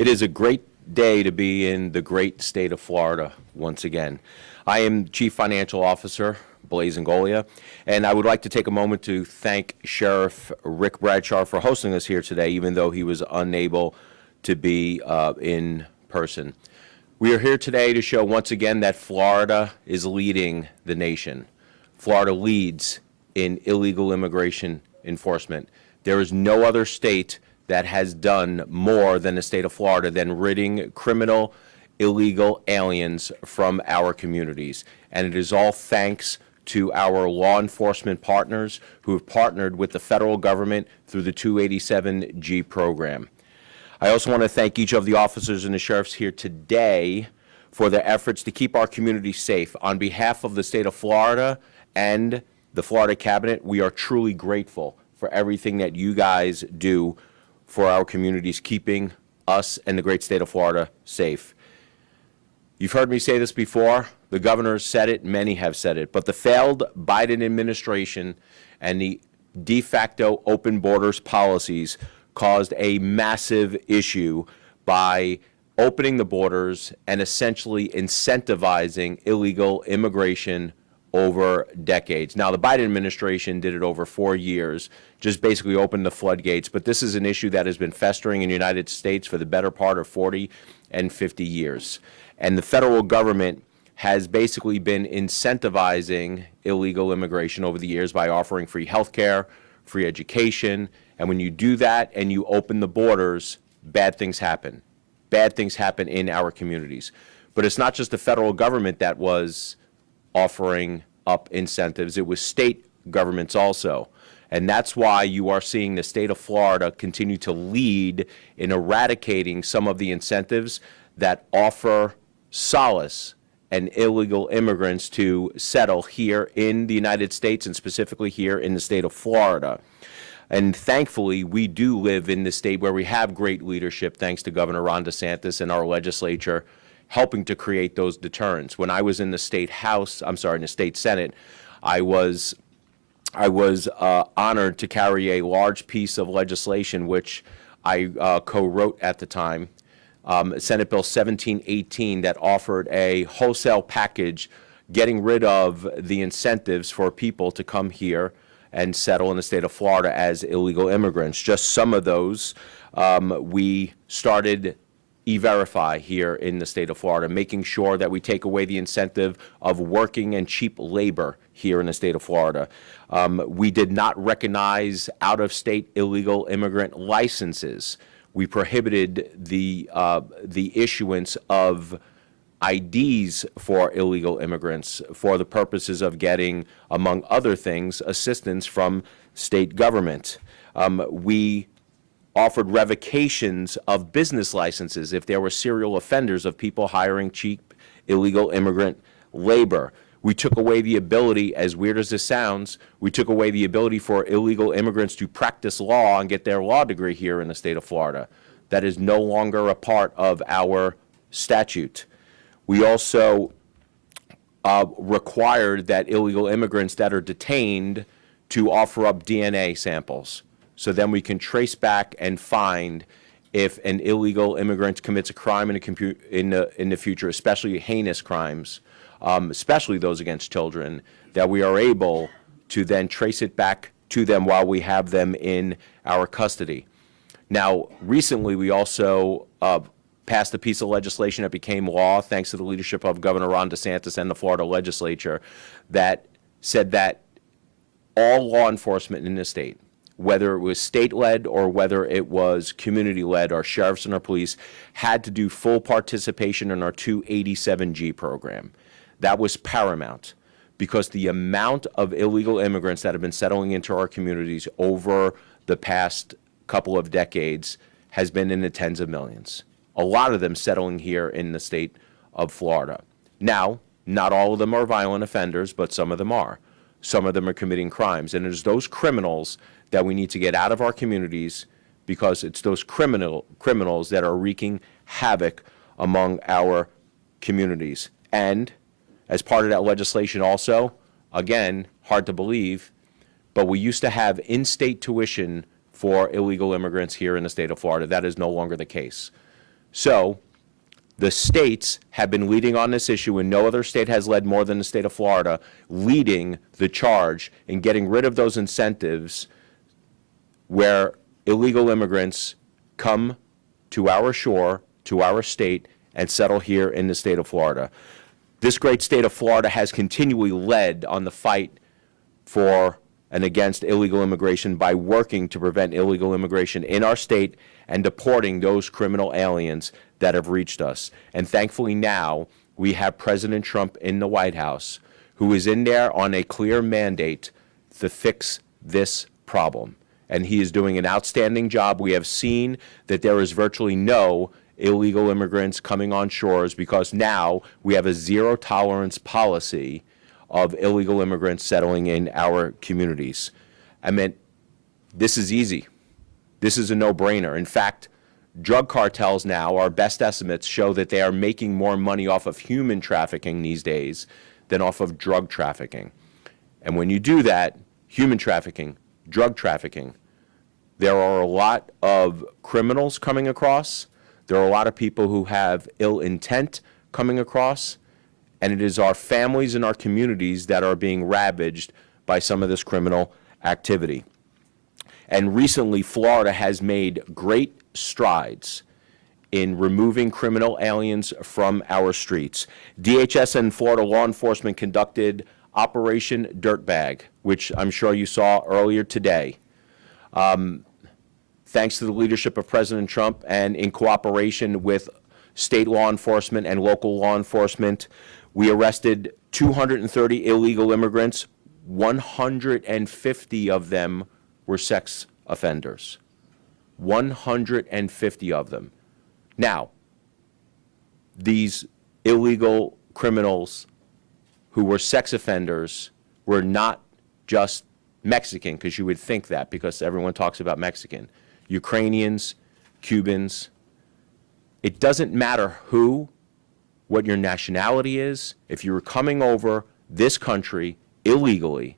It is a great day to be in the great state of Florida once again. I am Chief Financial Officer Blaise Ngolia, and I would like to take a moment to thank Sheriff Rick Bradshaw for hosting us here today, even though he was unable to be in person. We are here today to show once again that Florida is leading the nation. Florida leads in illegal immigration enforcement. There is no other state that has done more than the state of Florida than ridding criminal, illegal aliens from our communities. And it is all thanks to our law enforcement partners who have partnered with the federal government through the 287G program. I also want to thank each of the officers and the sheriffs here today for their efforts to keep our community safe. On behalf of the state of Florida and the Florida Cabinet, we are truly grateful for everything that you guys do for our communities, keeping us and the great state of Florida safe. You've heard me say this before. The governor has said it, many have said it, but the failed Biden administration and the de facto open borders policies caused a massive issue by opening the borders and essentially incentivizing illegal immigration over decades. Now, the Biden administration did it over 4 years, just basically opened the floodgates, but this is an issue that has been festering in the United States for the better part of 40 and 50 years. And the federal government has basically been incentivizing illegal immigration over the years by offering free health care, free education, and when you do that and you open the borders, bad things happen. Bad things happen in our communities. But it's not just the federal government that was offering up incentives, it was state governments also. And that's why you are seeing the state of Florida continue to lead in eradicating some of the incentives that offer solace and illegal immigrants to settle here in the United States and specifically here in the state of Florida. And thankfully, we do live in the state where we have great leadership, thanks to Governor Ron DeSantis and our legislature helping to create those deterrents. When I was in the state House, in the state Senate, I was honored to carry a large piece of legislation, which I co-wrote at the time, Senate Bill 1718, that offered a wholesale package getting rid of the incentives for people to come here and settle in the state of Florida as illegal immigrants. Just some of those, we started E-Verify here in the state of Florida, making sure that we take away the incentive of working and cheap labor here in the state of Florida. We did not recognize out-of-state illegal immigrant licenses. We prohibited the issuance of IDs for illegal immigrants for the purposes of getting, among other things, assistance from state government. We offered revocations of business licenses if there were serial offenders of people hiring cheap illegal immigrant labor. We took away the ability, as weird as this sounds, we took away the ability for illegal immigrants to practice law and get their law degree here in the state of Florida. That is no longer a part of our statute. We also required that illegal immigrants that are detained to offer up DNA samples. So then we can trace back and find if an illegal immigrant commits a crime in the future, especially heinous crimes, especially those against children, that we are able to then trace it back to them while we have them in our custody. Now, recently we also passed a piece of legislation that became law thanks to the leadership of Governor Ron DeSantis and the Florida legislature that said that all law enforcement in the state, whether it was state-led or whether it was community-led, our sheriffs and our police had to do full participation in our 287G program. That was paramount because the amount of illegal immigrants that have been settling into our communities over the past couple of decades has been in the tens of millions. A lot of them settling here in the state of Florida. Now, not all of them are violent offenders, but some of them are. Some of them are committing crimes, and it's those criminals that we need to get out of our communities because it's those criminals that are wreaking havoc among our communities. And as part of that legislation also, again, hard to believe, but we used to have in-state tuition for illegal immigrants here in the state of Florida. That is no longer the case. So the states have been leading on this issue, and no other state has led more than the state of Florida, leading the charge in getting rid of those incentives where illegal immigrants come to our shore, to our state, and settle here in the state of Florida. This great state of Florida has continually led on the fight for and against illegal immigration by working to prevent illegal immigration in our state and deporting those criminal aliens that have reached us. And thankfully now we have President Trump in the White House, who is in there on a clear mandate to fix this problem. And he is doing an outstanding job. We have seen that there is virtually no illegal immigrants coming on shores because now we have a zero tolerance policy of illegal immigrants settling in our communities. I mean, this is easy. This is a no-brainer. In fact, drug cartels now, our best estimates show that they are making more money off of human trafficking these days than off of drug trafficking. And when you do that, human trafficking, drug trafficking, there are a lot of criminals coming across. There are a lot of people who have ill intent coming across. And it is our families and our communities that are being ravaged by some of this criminal activity. And recently, Florida has made great strides in removing criminal aliens from our streets. DHS and Florida law enforcement conducted Operation Dirtbag, which I'm sure you saw earlier today. Thanks to the leadership of President Trump and in cooperation with state law enforcement and local law enforcement, we arrested 230 illegal immigrants. 150 of them were sex offenders. 150 of them. Now, these illegal criminals who were sex offenders were not just Mexican, because you would think that, because everyone talks about Mexican. Ukrainians, Cubans. It doesn't matter what your nationality is. If you were coming over this country illegally,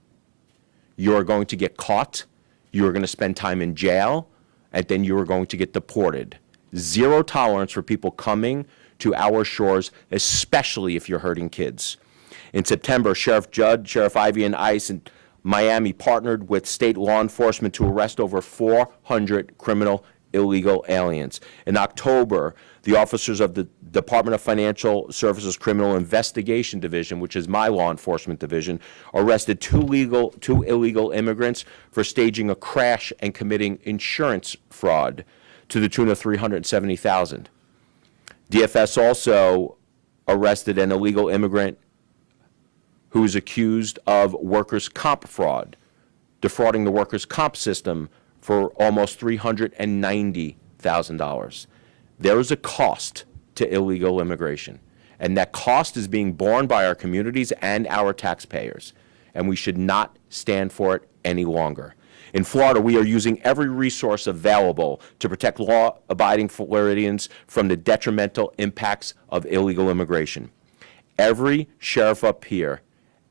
you are going to get caught, you are going to spend time in jail, and then you are going to get deported. Zero tolerance for people coming to our shores, especially if you're hurting kids. In September, Sheriff Judd, Sheriff Ivey, and ICE in Miami partnered with state law enforcement to arrest over 400 criminal illegal aliens. In October, the officers of the Department of Financial Services Criminal Investigation Division, which is my law enforcement division, arrested two illegal immigrants for staging a crash and committing insurance fraud to the tune of $370,000. DFS also arrested an illegal immigrant who is accused of workers' comp fraud, defrauding the workers' comp system for almost $390,000. There is a cost to illegal immigration, and that cost is being borne by our communities and our taxpayers, and we should not stand for it any longer. In Florida, we are using every resource available to protect law-abiding Floridians from the detrimental impacts of illegal immigration. Every sheriff up here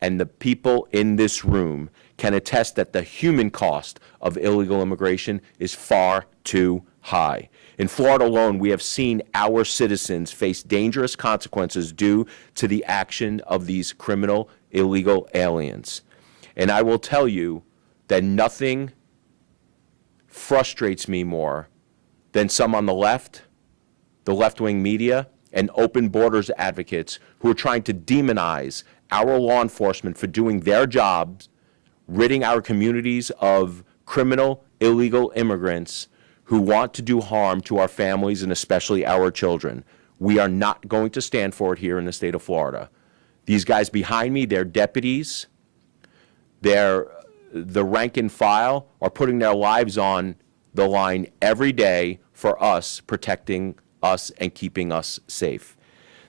and the people in this room can attest that the human cost of illegal immigration is far too high. In Florida alone, we have seen our citizens face dangerous consequences due to the action of these criminal illegal aliens. And I will tell you that nothing frustrates me more than some on the left-wing media, and open borders advocates who are trying to demonize our law enforcement for doing their jobs, ridding our communities of criminal illegal immigrants who want to do harm to our families and especially our children. We are not going to stand for it here in the state of Florida. These guys behind me, they're deputies, they're the rank and file, are putting their lives on the line every day for us, protecting us and keeping us safe.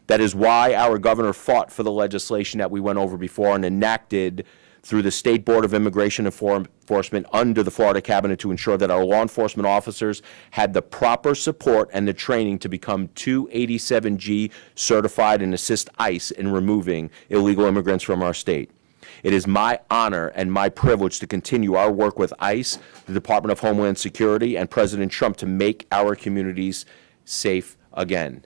That is why our governor fought for the legislation that we went over before and enacted through the State Board of Immigration Enforcement under the Florida Cabinet to ensure that our law enforcement officers had the proper support and the training to become 287G certified and assist ICE in removing illegal immigrants from our state. It is my honor and my privilege to continue our work with ICE, the Department of Homeland Security, and President Trump to make our communities safe again,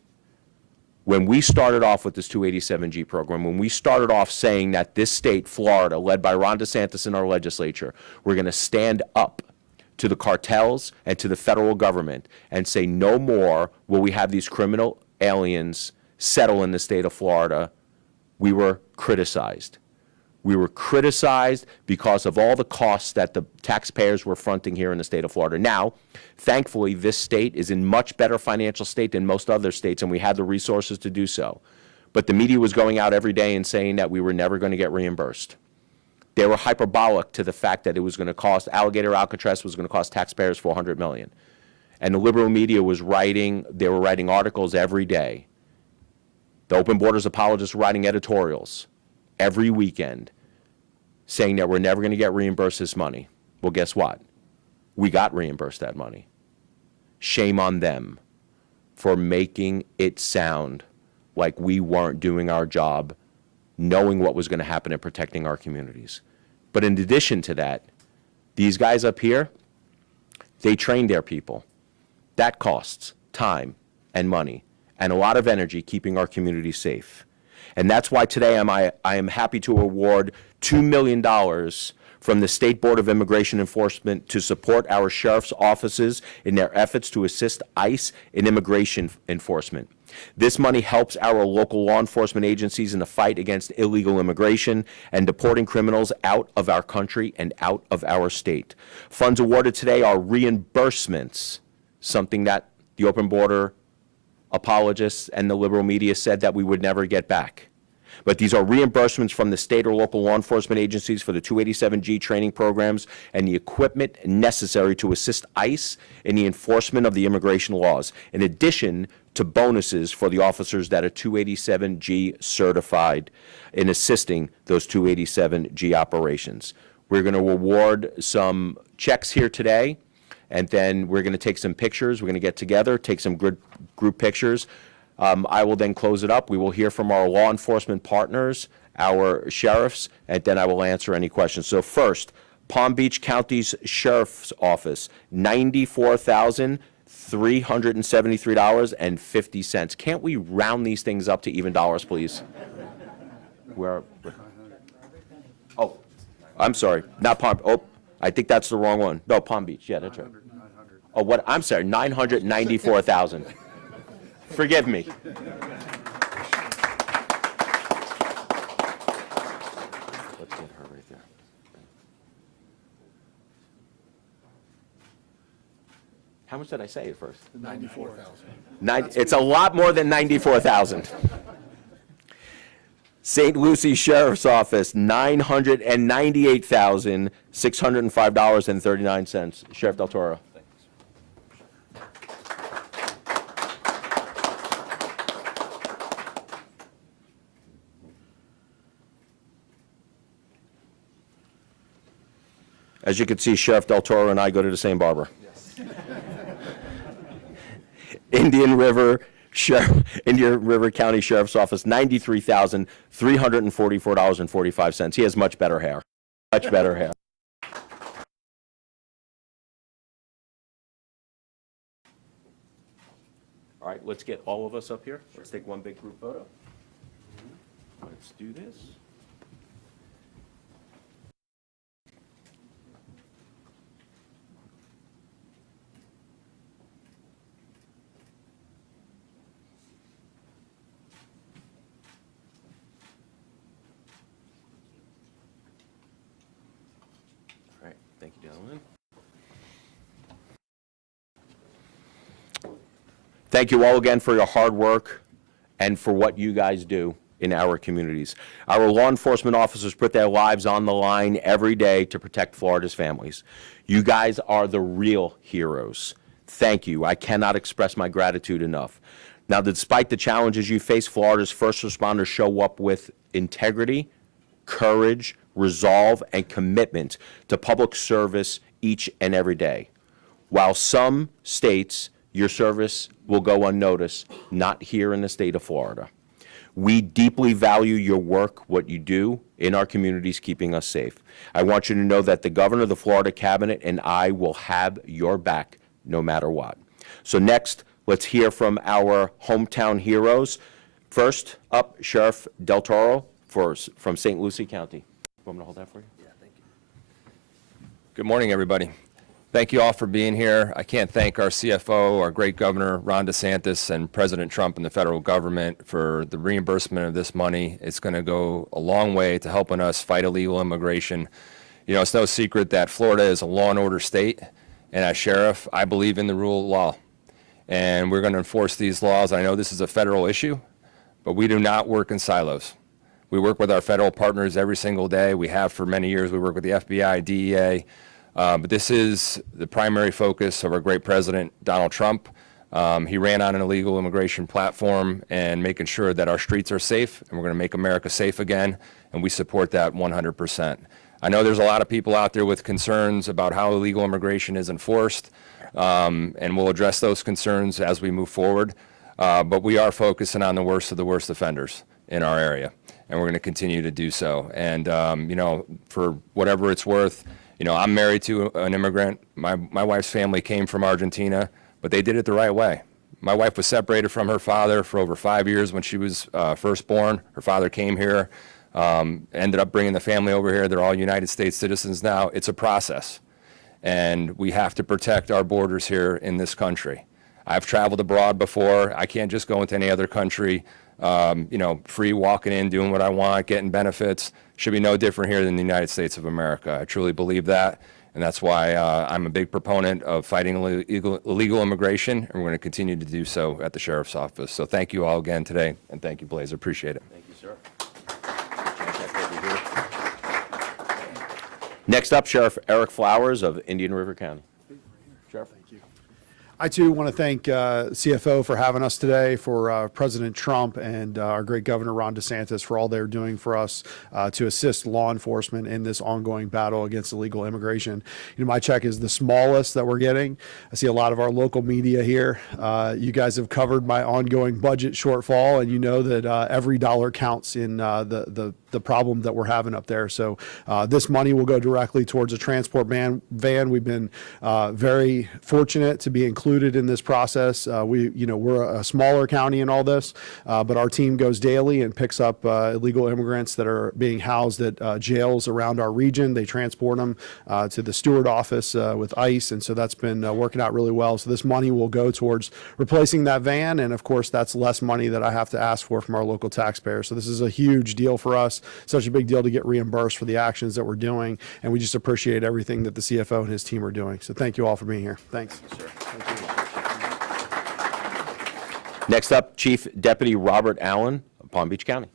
when we started off with this 287G program, when we started off saying that this state, Florida, led by Ron DeSantis in our legislature, we're going to stand up to the cartels and to the federal government and say no more will we have these criminal aliens settle in the state of Florida, we were criticized. We were criticized because of all the costs that the taxpayers were fronting here in the state of Florida. Now, thankfully, this state is in much better financial state than most other states, and we had the resources to do so. But the media was going out every day and saying that we were never going to get reimbursed. They were hyperbolic to the fact that it was going to cost, Alligator Alcatraz was going to cost taxpayers $400 million. And the liberal media was they were writing articles every day. The Open Borders apologists were writing editorials every weekend saying that we're never going to get reimbursed this money. Well, guess what? We got reimbursed that money. Shame on them for making it sound like we weren't doing our job, knowing what was going to happen and protecting our communities. But in addition to that, these guys up here, they train their people. That costs time and money and a lot of energy keeping our community safe. And that's why today I am happy to award $2 million from the State Board of Immigration Enforcement to support our sheriff's offices in their efforts to assist ICE in immigration enforcement. This money helps our local law enforcement agencies in the fight against illegal immigration and deporting criminals out of our country and out of our state. Funds awarded today are reimbursements, something that the open border apologists and the liberal media said that we would never get back. But these are reimbursements from the state or local law enforcement agencies for the 287G training programs and the equipment necessary to assist ICE in the enforcement of the immigration laws, in addition to bonuses for the officers that are 287G certified in assisting those 287G operations. We're going to award some checks here today, and then we're going to take some pictures. We're going to get together, take some good group pictures. I will then close it up. We will hear from our law enforcement partners, our sheriffs, and then I will answer any questions. So first, Palm Beach County's Sheriff's Office, $94,373.50. Can't we round these things up to even dollars, please? Where? Oh, I'm sorry, not Palm. Oh, I think that's the wrong one. No, Palm Beach. Yeah, that's right. Oh, what? I'm sorry, 994,000. Forgive me. Let's get her right there. How much did I say at first? 94,000. It's a lot more than 94,000. St. Lucie Sheriff's Office, $998,605.39. Sheriff Del Toro. As you can see, Sheriff Del Toro and I go to the same barber. Yes. Indian River County Sheriff's Office, $93,344.45. He has much better hair. Much better hair. All right, let's get all of us up here. Let's take one big group photo. Let's do this. Thank you, gentlemen. Thank you all again for your hard work and for what you guys do in our communities. Our law enforcement officers put their lives on the line every day to protect Florida's families. You guys are the real heroes. Thank you. I cannot express my gratitude enough. Now, despite the challenges you face, Florida's first responders show up with integrity, courage, resolve, and commitment to public service each and every day. While some states, your service will go unnoticed, not here in the state of Florida. We deeply value your work, what you do in our communities, keeping us safe. I want you to know that the governor, the Florida cabinet, and I will have your back no matter what. So next, Let's hear from our hometown heroes. First up, Sheriff Del Toro from St. Lucie County. Want me to hold that for you? Yeah, thank you. Good morning, everybody. Thank you all for being here. I can't thank our CFO, our great governor, Ron DeSantis, and President Trump and the federal government for the reimbursement of this money. It's going to go a long way to helping us fight illegal immigration. You know, it's no secret that Florida is a law and order state, and as sheriff, I believe in the rule of law. And we're going to enforce these laws. I know this is a federal issue, but we do not work in silos. We work with our federal partners every single day. We have for many years. We work with the FBI, DEA, but this is the primary focus of our great president, Donald Trump. He ran on an illegal immigration platform and making sure that our streets are safe, and we're going to make America safe again, and we support that 100%. I know there's a lot of people out there with concerns about how illegal immigration is enforced, and we'll address those concerns as we move forward, but we are focusing on the worst of the worst offenders in our area, and we're going to continue to do so. And, you know, for whatever it's worth, you know, I'm married to an immigrant. My wife's family came from Argentina, but they did it the right way. My wife was separated from her father for over 5 years when she was first born. Her father came here, ended up bringing the family over here. They're all United States citizens now. It's a process, and we have to protect our borders here in this country. I've traveled abroad before. I can't just go into any other country, you know, free walking in, doing what I want, getting benefits. Should be no different here than the United States of America. I truly believe that, and that's why I'm a big proponent of fighting illegal immigration, and we're going to continue to do so at the Sheriff's Office. So thank you all again today, and thank you, Blaze. Appreciate it. Thank you, sir. Next up, Sheriff Eric Flowers of Indian River County. Sheriff. Thank you. I, too, want to thank CFO for having us today, for President Trump and our great Governor Ron DeSantis for all they're doing for us to assist law enforcement in this ongoing battle against illegal immigration. You know, my check is the smallest that we're getting. I see a lot of our local media here. You guys have covered my ongoing budget shortfall, and you know that every dollar counts in the problem that we're having up there. So this money will go directly towards a transport van. We've been very fortunate to be included in this process. We're a smaller county in all this, but our team goes daily and picks up illegal immigrants that are being housed at jails around our region. They transport them to the Steward office with ICE, and so that's been working out really well. So this money will go towards replacing that van, and of course that's less money that I have to ask for from our local taxpayers. So this is a huge deal for us. Such a big deal to get reimbursed for the actions that we're doing, and we just appreciate everything that the CFO and his team are doing. So thank you all for being here. Thanks. Thank you, sir. Thank you. Next up, Chief Deputy Robert Allen of Palm Beach County.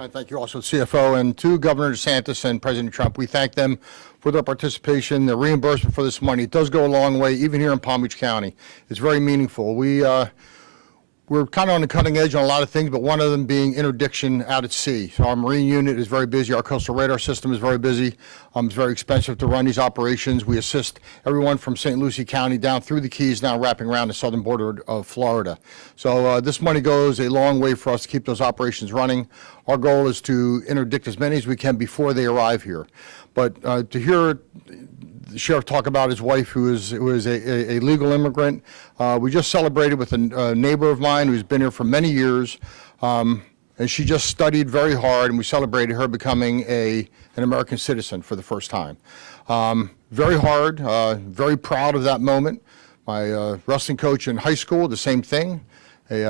I thank you also, CFO, and to Governor DeSantis and President Trump. We thank them for their participation, their reimbursement for this money. It does go a long way, even here in Palm Beach County. It's very meaningful. We're kind of on the cutting edge on a lot of things, but one of them being interdiction out at sea. So our Marine unit is very busy. Our coastal radar system is very busy. It's very expensive to run these operations. We assist everyone from St. Lucie County down through the Keys, now wrapping around the southern border of Florida. So this money goes a long way for us to keep those operations running. Our goal is to interdict as many as we can before they arrive here. But to hear the sheriff talk about his wife, who is a legal immigrant. We just celebrated with a neighbor of mine who's been here for many years, and she just studied very hard, and we celebrated her becoming an American citizen for the first time. Very hard, very proud of that moment. My wrestling coach in high school, the same thing.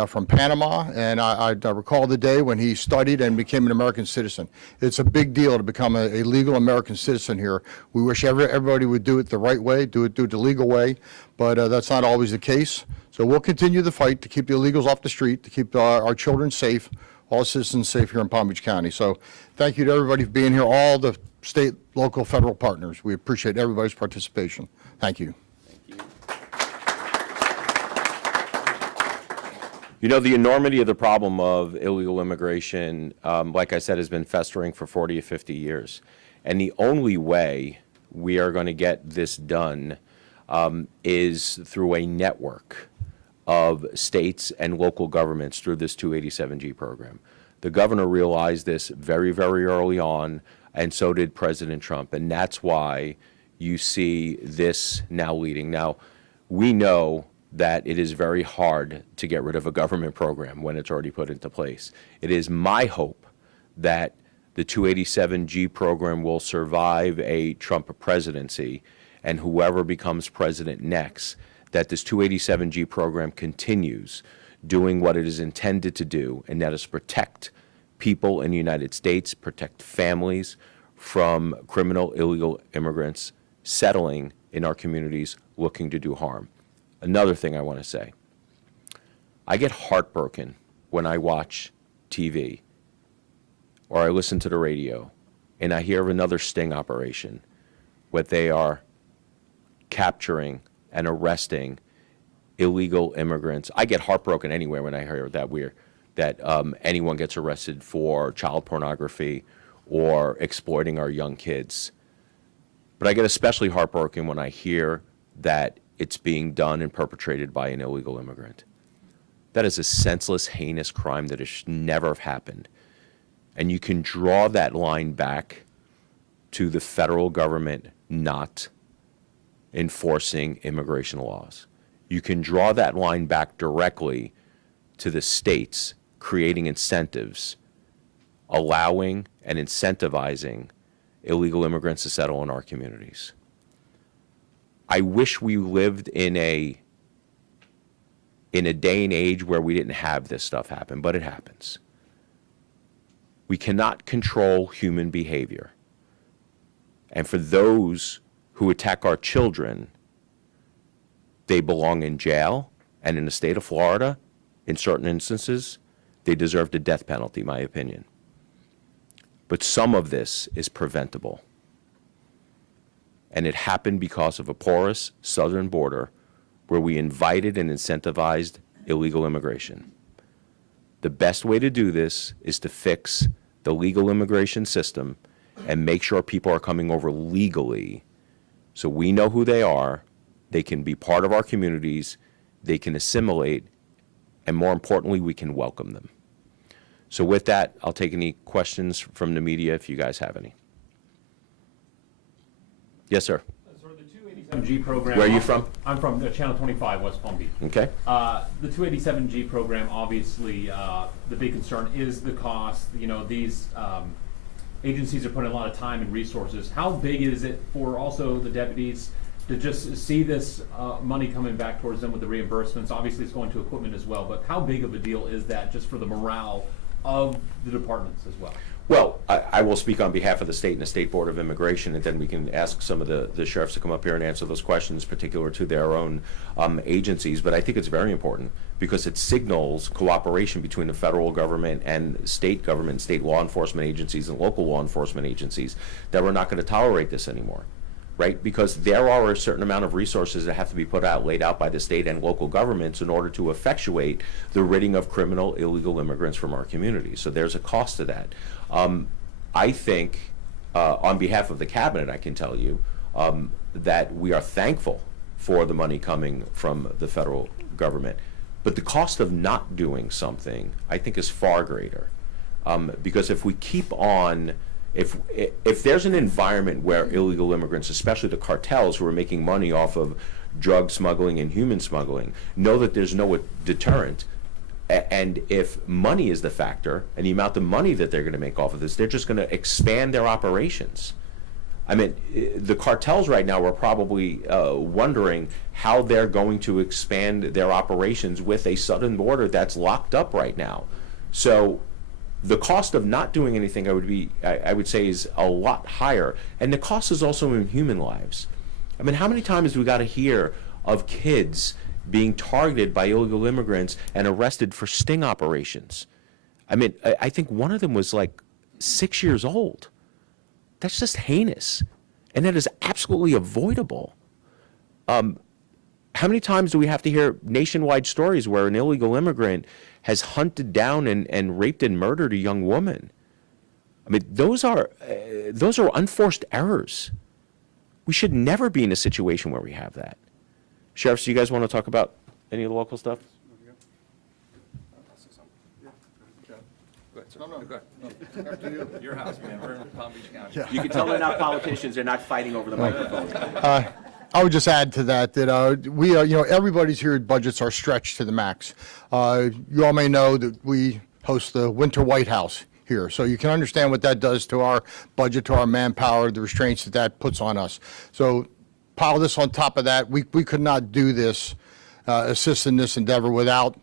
From Panama, and I recall the day when he studied and became an American citizen. It's a big deal to become a legal American citizen here. We wish everybody would do it the right way, do it the legal way, but that's not always the case. So we'll continue the fight to keep the illegals off the street, to keep our children safe, all citizens safe here in Palm Beach County. So thank you to everybody for being here, all the state, local, federal partners. We appreciate everybody's participation. Thank you. You know, the enormity of the problem of illegal immigration, like I said, has been festering for 40 or 50 years. And the only way we are going to get this done is through a network of states and local governments through this 287G program. The governor realized this very, very early on, and so did President Trump. And that's why you see this now leading. Now, we know that it is very hard to get rid of a government program when it's already put into place. It is my hope that the 287G program will survive a Trump presidency, and whoever becomes president next, that this 287G program continues doing what it is intended to do, and that is protect people in the United States, protect families from criminal illegal immigrants settling in our communities looking to do harm. Another thing I want to say, I get heartbroken when I watch TV or I listen to the radio and I hear of another sting operation where they are capturing and arresting illegal immigrants. I get heartbroken anyway when I hear that anyone gets arrested for child pornography or exploiting our young kids. But I get especially heartbroken when I hear that it's being done and perpetrated by an illegal immigrant. That is a senseless, heinous crime that should never have happened. And you can draw that line back to the federal government not enforcing immigration laws. You can draw that line back directly to the states creating incentives, allowing and incentivizing illegal immigrants to settle in our communities. I wish we lived in a day and age where we didn't have this stuff happen, but it happens. We cannot control human behavior. And for those who attack our children, they belong in jail, and in the state of Florida, in certain instances, they deserve the death penalty, in my opinion. But some of this is preventable. And it happened because of a porous southern border where we invited and incentivized illegal immigration. The best way to do this is to fix the legal immigration system and make sure people are coming over legally so we know who they are, they can be part of our communities, they can assimilate, and more importantly, we can welcome them. So with that, I'll take any questions from the media if you guys have any. Yes, sir. So the 287G program. Where are you from? I'm from Channel 25, West Palm Beach. Okay. The 287G program, obviously, the big concern is the cost. You know, these agencies are putting a lot of time and resources. How big is it for also the deputies to just see this money coming back towards them with the reimbursements? Obviously, it's going to equipment as well, but how big of a deal is that just for the morale of the departments as well? Well, I will speak on behalf of the state and the State Board of Immigration, and then we can ask some of the sheriffs to come up here and answer those questions particular to their own agencies. But I think it's very important because it signals cooperation between the federal government and state government, state law enforcement agencies and local law enforcement agencies that we're not going to tolerate this anymore. Right? Because there are a certain amount of resources that have to be laid out by the state and local governments in order to effectuate the ridding of criminal illegal immigrants from our communities. So there's a cost to that. I think, on behalf of the cabinet, I can tell you that we are thankful for the money coming from the federal government. But the cost of not doing something, I think, is far greater. Because if we keep on if there's an environment where illegal immigrants, especially the cartels who are making money off of drug smuggling and human smuggling, know that there's no deterrent, and if money is the factor and the amount of money that they're going to make off of this, they're just going to expand their operations. I mean, the cartels right now are probably wondering how they're going to expand their operations with a southern border that's locked up right now. So the cost of not doing anything, I would say, is a lot higher. And the cost is also in human lives. I mean, how many times do we got to hear of kids being targeted by illegal immigrants and arrested for sting operations? I mean, I think one of them was like 6 years old. That's just heinous. And that is absolutely avoidable. How many times do we have to hear nationwide stories where an illegal immigrant has hunted down and raped and murdered a young woman? I mean, those are unforced errors. We should never be in a situation where we have that. Sheriffs, do you guys want to talk about any of the local stuff? Your house, man. We're in Palm Beach County. You can tell they're not politicians. They're not fighting over the microphone. I would just add to that we are, everybody's here budgets are stretched to the max. You all may know that we host the Winter White House here, so you can understand what that does to our budget, to our manpower, the restraints that that puts on us. So pile this on top of that. We could not do this, assist in this endeavor without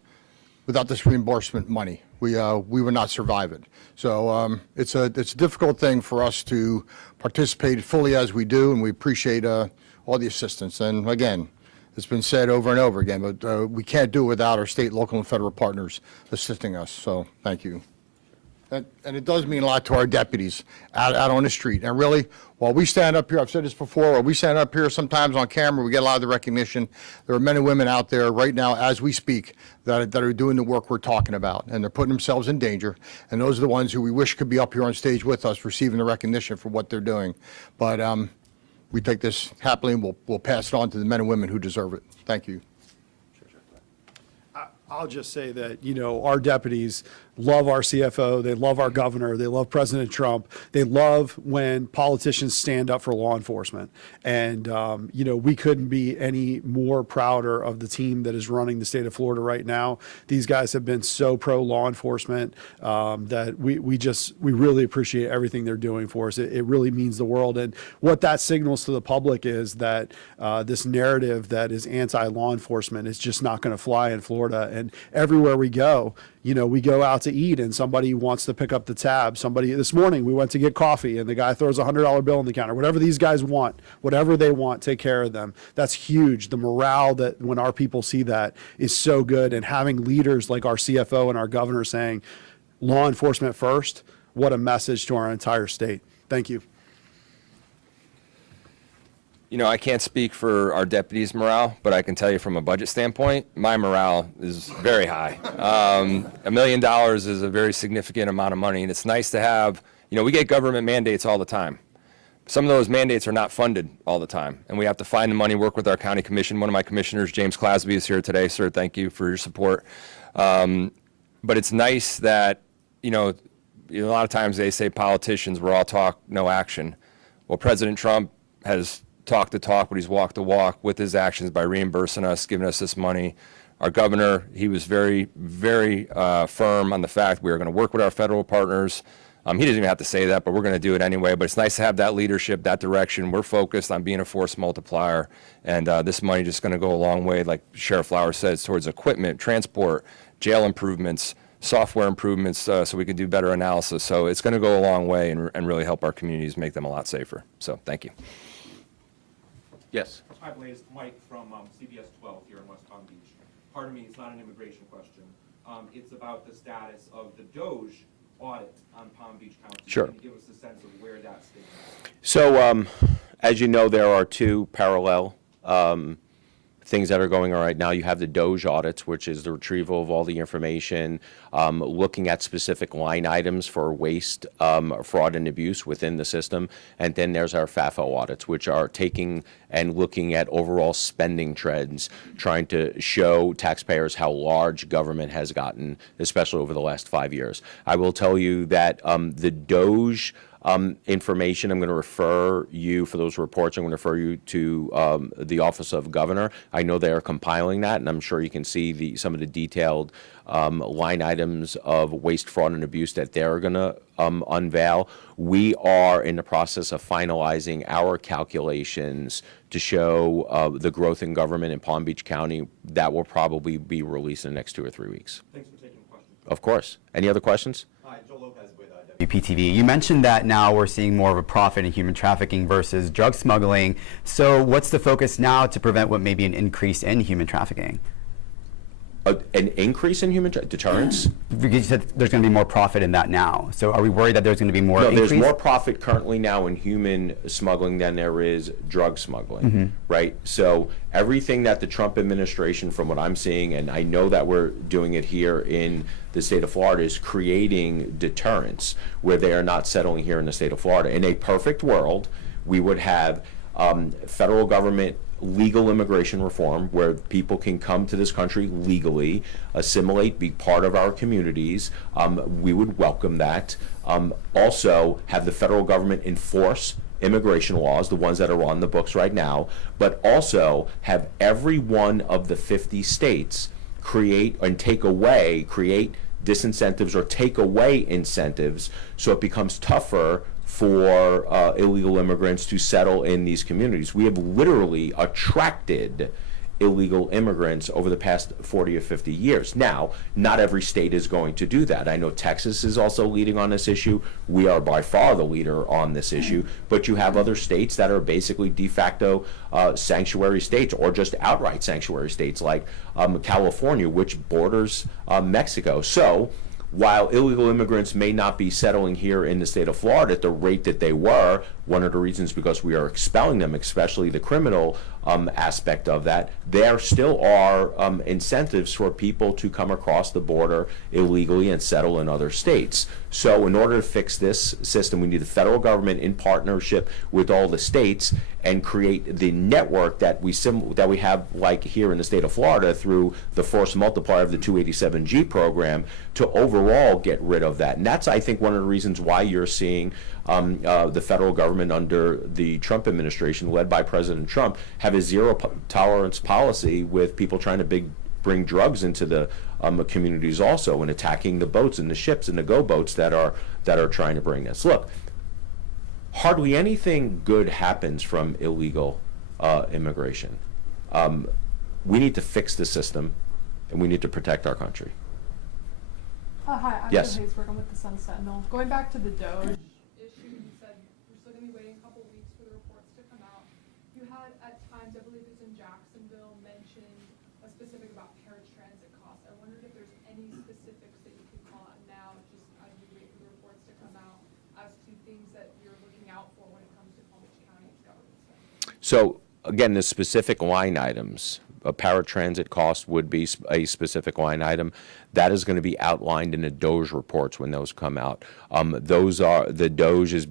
this reimbursement money. We would not survive it. So it's a difficult thing for us to participate fully as we do, and we appreciate all the assistance. And again, it's been said over and over again, but we can't do it without our state, local, and federal partners assisting us. So thank you. And it does mean a lot to our deputies out on the street. And really, while we stand up here, I've said this before, while we stand up here sometimes on camera, we get a lot of the recognition. There are men and women out there right now as we speak that are doing the work we're talking about, and they're putting themselves in danger. And those are the ones who we wish could be up here on stage with us receiving the recognition for what they're doing. But we take this happily, and we'll pass it on to the men and women who deserve it. Thank you. I'll just say that, our deputies love our CFO, they love our governor, they love President Trump, they love when politicians stand up for law enforcement. And, we couldn't be any more prouder of the team that is running the state of Florida right now. These guys have been so pro law enforcement that we really appreciate everything they're doing for us. It really means the world. And what that signals to the public is that this narrative that is anti-law enforcement is just not going to fly in Florida. And everywhere we go, we go out to eat and somebody wants to pick up the tab. This morning we went to get coffee and the guy throws a $100 bill on the counter. Whatever these guys want, whatever they want, take care of them. That's huge. The morale that when our people see that is so good. And having leaders like our CFO and our governor saying law enforcement first, what a message to our entire state. Thank you. I can't speak for our deputies' morale, but I can tell you from a budget standpoint, my morale is very high. $1 million is a very significant amount of money, and it's nice to have, we get government mandates all the time. Some of those mandates are not funded all the time, and we have to find the money, work with our county commission. One of my commissioners, James Clasby, is here today. Sir, thank you for your support. But it's nice that, a lot of times they say politicians, we're all talk, no action. Well, President Trump has talk the talk, but he's walked the walk with his actions by reimbursing us, giving us this money. Our governor, he was very, very firm on the fact we are going to work with our federal partners. He doesn't even have to say that, but we're going to do it anyway. But it's nice to have that leadership, that direction. We're focused on being a force multiplier, and this money just going to go a long way, like Sheriff Flowers says, towards equipment, transport, jail improvements, software improvements, so we can do better analysis. So it's going to go a long way and really help our communities, make them a lot safer. So thank you. Yes. Hi, Blaze. Mike from CBS 12 here in West Palm Beach. Pardon me, it's not an immigration question. It's about the status of the DOJ audit on Palm Beach County. Sure. Can you give us a sense of where that stands? So, as you know, there are two parallel things that are going on right now. You have the DOJ audits, which is the retrieval of all the information, looking at specific line items for waste, fraud, and abuse within the system. And then there's our FAFO audits, which are taking and looking at overall spending trends, trying to show taxpayers how large government has gotten, especially over the last 5 years. I will tell you that the DOJ information, I'm going to refer you, for those reports, I'm going to refer you to the Office of Governor. I know they are compiling that, and I'm sure you can see some of the detailed line items of waste, fraud, and abuse that they're going to unveil. We are in the process of finalizing our calculations to show the growth in government in Palm Beach County. That will probably be released in the next 2 or 3 weeks. Thanks for taking the question. Of course. Any other questions? Hi, Joe Lopez with WPTV. You mentioned that now we're seeing more of a profit in human trafficking versus drug smuggling. So what's the focus now to prevent what may be an increase in human trafficking? An increase in human deterrence? Because you said there's going to be more profit in that now. So are we worried that there's going to be more No, increase? there's more profit currently now in human smuggling than there is drug smuggling, right? So everything that the Trump administration, from what I'm seeing, and I know that we're doing it here in the state of Florida, is creating deterrence where they are not settling here in the state of Florida. In a perfect world, we would have federal government legal immigration reform where people can come to this country legally, assimilate, be part of our communities. We would welcome that. Also have the federal government enforce immigration laws, the ones that are on the books right now, but also have every one of the 50 states create disincentives or take away incentives, so it becomes tougher for illegal immigrants to settle in these communities. We have literally attracted illegal immigrants over the past 40 or 50 years. Now, not every state is going to do that. I know Texas is also leading on this issue. We are by far the leader on this issue, but you have other states that are basically de facto sanctuary states, or just outright sanctuary states, like California, which borders Mexico. So while illegal immigrants may not be settling here in the state of Florida at the rate that they were, one of the reasons because we are expelling them, especially the criminal aspect of that, there still are incentives for people to come across the border illegally and settle in other states. So in order to fix this system, we need the federal government in partnership with all the states and create the network that we have, like here in the state of Florida, through the force multiplier of the 287G program, to overall get rid of that. And that's, I think, one of the reasons why you're seeing the federal government under the Trump administration, led by President Trump, have a zero tolerance policy with people trying to bring drugs into the communities also, and attacking the boats and the ships and the go boats that are trying to bring this. Look, hardly anything good happens from illegal immigration. We need to fix the system, and we need to protect our country. Hi, I'm Yes. Jill Hayesburg. I'm with the Sun Sentinel. Going back to the DOGE issue, you said we're still going to be waiting a couple weeks for the reports to come out. You had, at times, I believe it's in Jacksonville, mentioned a specific about paratransit costs. I wondered if there's any specifics that you could call out now, just as we wait for the reports to come out, as to things that you're looking out for when it comes to Palm Beach County's government spending. So again, the specific line items, a paratransit cost would be a specific line item. That is going to be outlined in the DOGE reports when those come out. Those are, the DOGE's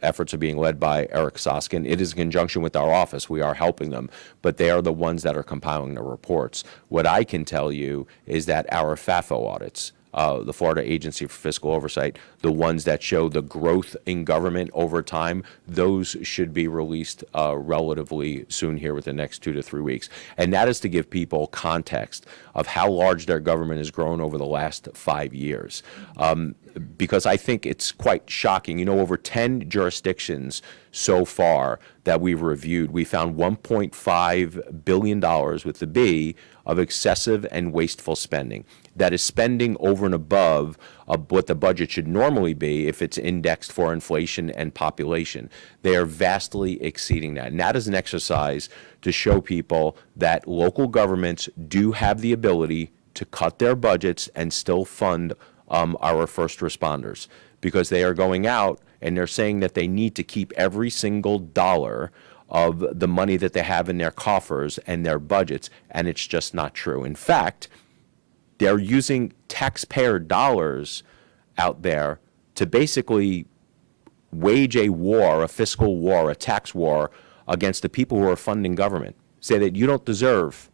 efforts are being led by Eric Soskin. It is in conjunction with our office. We are helping them, but they are the ones that are compiling the reports. What I can tell you is that our FAFO audits, the Florida Agency for Fiscal Oversight, the ones that show the growth in government over time, those should be released relatively soon here within the next 2 to 3 weeks. And that is to give people context of how large their government has grown over the last 5 years. Because I think it's quite shocking. You know, over 10 jurisdictions so far that we've reviewed, we found $1.5 billion with the B of excessive and wasteful spending. That is spending over and above what the budget should normally be if it's indexed for inflation and population. They are vastly exceeding that. And that is an exercise to show people that local governments do have the ability to cut their budgets and still fund our first responders, because they are going out and they're saying that they need to keep every single dollar of the money that they have in their coffers and their budgets, and it's just not true. In fact, they're using taxpayer dollars out there to basically wage a war, a fiscal war, a tax war against the people who are funding government. Say that you don't deserve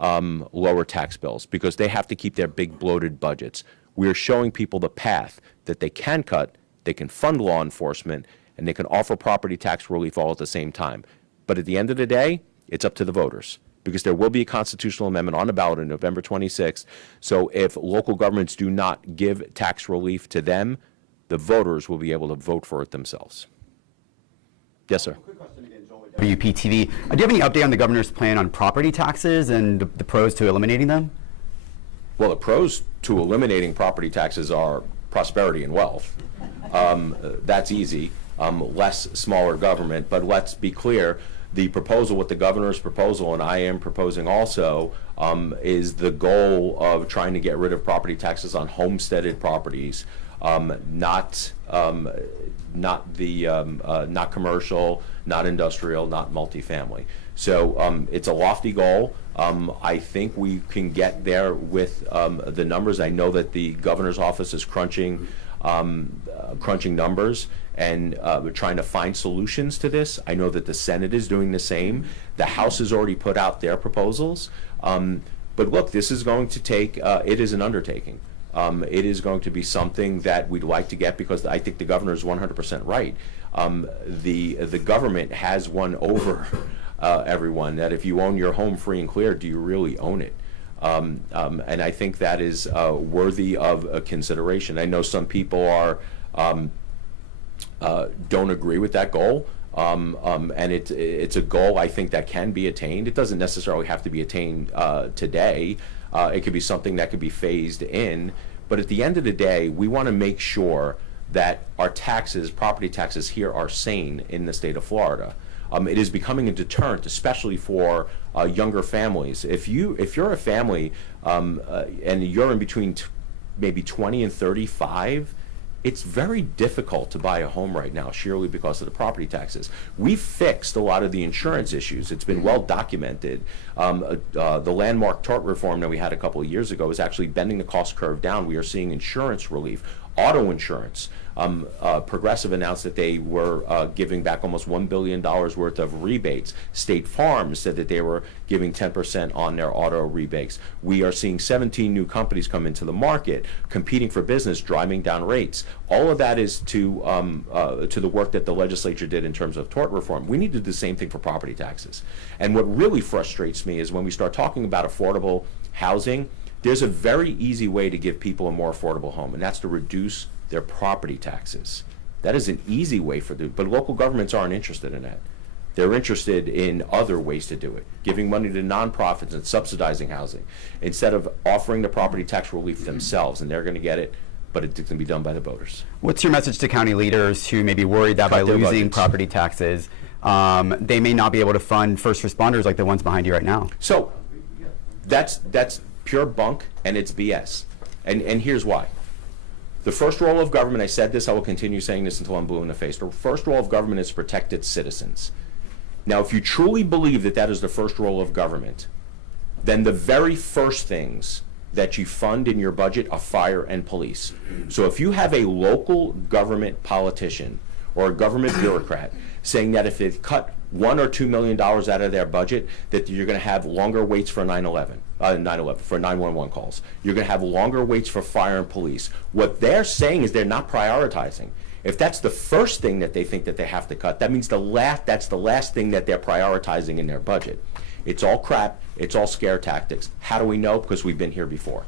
lower tax bills because they have to keep their big bloated budgets. We are showing people the path that they can cut, they can fund law enforcement, and they can offer property tax relief all at the same time. But at the end of the day, it's up to the voters, because there will be a constitutional amendment on the ballot on November 26th. So if local governments do not give tax relief to them, the voters will be able to vote for it themselves. Yes, sir. WPTV. Do you have any update on the governor's plan on property taxes and the pros to eliminating them? Well, the pros to eliminating property taxes are prosperity and wealth. That's easy. Less smaller government. But let's be clear, the proposal, what the governor's proposal, and I am proposing also, is the goal of trying to get rid of property taxes on homesteaded properties, not commercial, not industrial, not multifamily. So it's a lofty goal. I think we can get there with the numbers. I know that the governor's office is crunching numbers and we're trying to find solutions to this. I know that the Senate is doing the same. The House has already put out their proposals. But look, this is going to take, it is an undertaking. It is going to be something that we'd like to get, because I think the governor is 100% right. The government has won over everyone, that if you own your home free and clear, do you really own it? And I think that is worthy of a consideration. I know some people don't agree with that goal, and it's a goal I think that can be attained. It doesn't necessarily have to be attained today. It could be something that could be phased in. But at the end of the day, we want to make sure that our taxes, property taxes here, are sane in the state of Florida. It is becoming a deterrent, especially for younger families. If you're a family and you're in between maybe 20 and 35, it's very difficult to buy a home right now, sheerly because of the property taxes. We've fixed a lot of the insurance issues. It's been well documented. The landmark tort reform that we had a couple of years ago is actually bending the cost curve down. We are seeing insurance relief, auto insurance. Progressive announced that they were giving back almost $1 billion worth of rebates. State Farm said that they were giving 10% on their auto rebates. We are seeing 17 new companies come into the market, competing for business, driving down rates. All of that is to the work that the legislature did in terms of tort reform. We need to do the same thing for property taxes. And what really frustrates me is when we start talking about affordable housing, there's a very easy way to give people a more affordable home, and that's to reduce their property taxes. That is an easy way but local governments aren't interested in that. They're interested in other ways to do it, giving money to nonprofits and subsidizing housing, instead of offering the property tax relief themselves, and they're going to get it, but it's going to be done by the voters. What's your message to county leaders who may be worried that by Cut their losing budgets. property taxes, they may not be able to fund first responders like the ones behind you right now? So that's pure bunk, and it's BS. And here's why. The first role of government, I said this, I will continue saying this until I'm blue in the face. The first role of government is to protect its citizens. Now, if you truly believe that that is the first role of government, then the very first things that you fund in your budget are fire and police. So if you have a local government politician or a government bureaucrat saying that if they cut $1 or $2 million out of their budget, that you're going to have longer waits for 911 calls. You're going to have longer waits for fire and police. What they're saying is they're not prioritizing. If that's the first thing that they think that they have to cut, that means that's the last thing that they're prioritizing in their budget. It's all crap. It's all scare tactics. How do we know? Because we've been here before.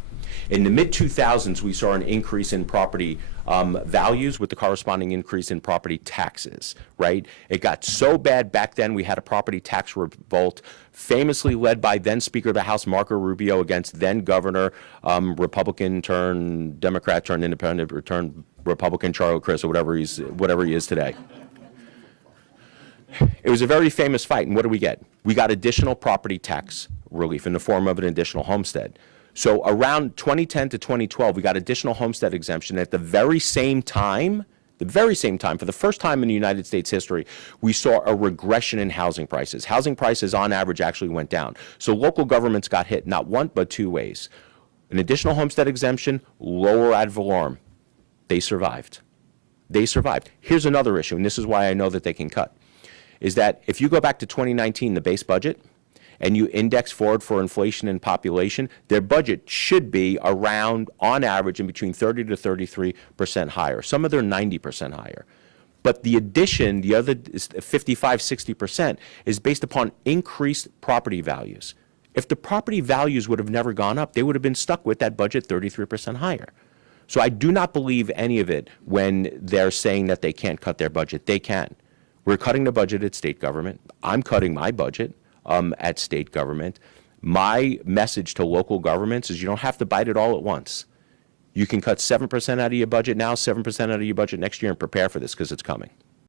In the mid-2000s, we saw an increase in property values with the corresponding increase in property taxes, right? It got so bad back then, we had a property tax revolt, famously led by then Speaker of the House Marco Rubio against then Governor, Republican turned Democrat turned Independent turned Republican Charlie Crist, or whatever he is today. It was a very famous fight, and what do we get? We got additional property tax relief in the form of an additional homestead. So around 2010 to 2012, we got additional homestead exemption. At the very same time, for the first time in the United States history, we saw a regression in housing prices. Housing prices on average actually went down. So local governments got hit not one but two ways. An additional homestead exemption, lower ad valorem. They survived. Here's another issue, and this is why I know that they can cut, is that if you go back to 2019, the base budget, and you index forward for inflation and population, their budget should be around, on average, in between 30 to 33% higher. Some of them 90% higher. But the addition, the other 55, 60%, is based upon increased property values. If the property values would have never gone up, they would have been stuck with that budget 33% higher. So I do not believe any of it when they're saying that they can't cut their budget. They can. We're cutting the budget at state government. I'm cutting my budget at state government. My message to local governments is you don't have to bite it all at once. You can cut 7% out of your budget now, 7% out of your budget next year, and prepare for this because it's coming.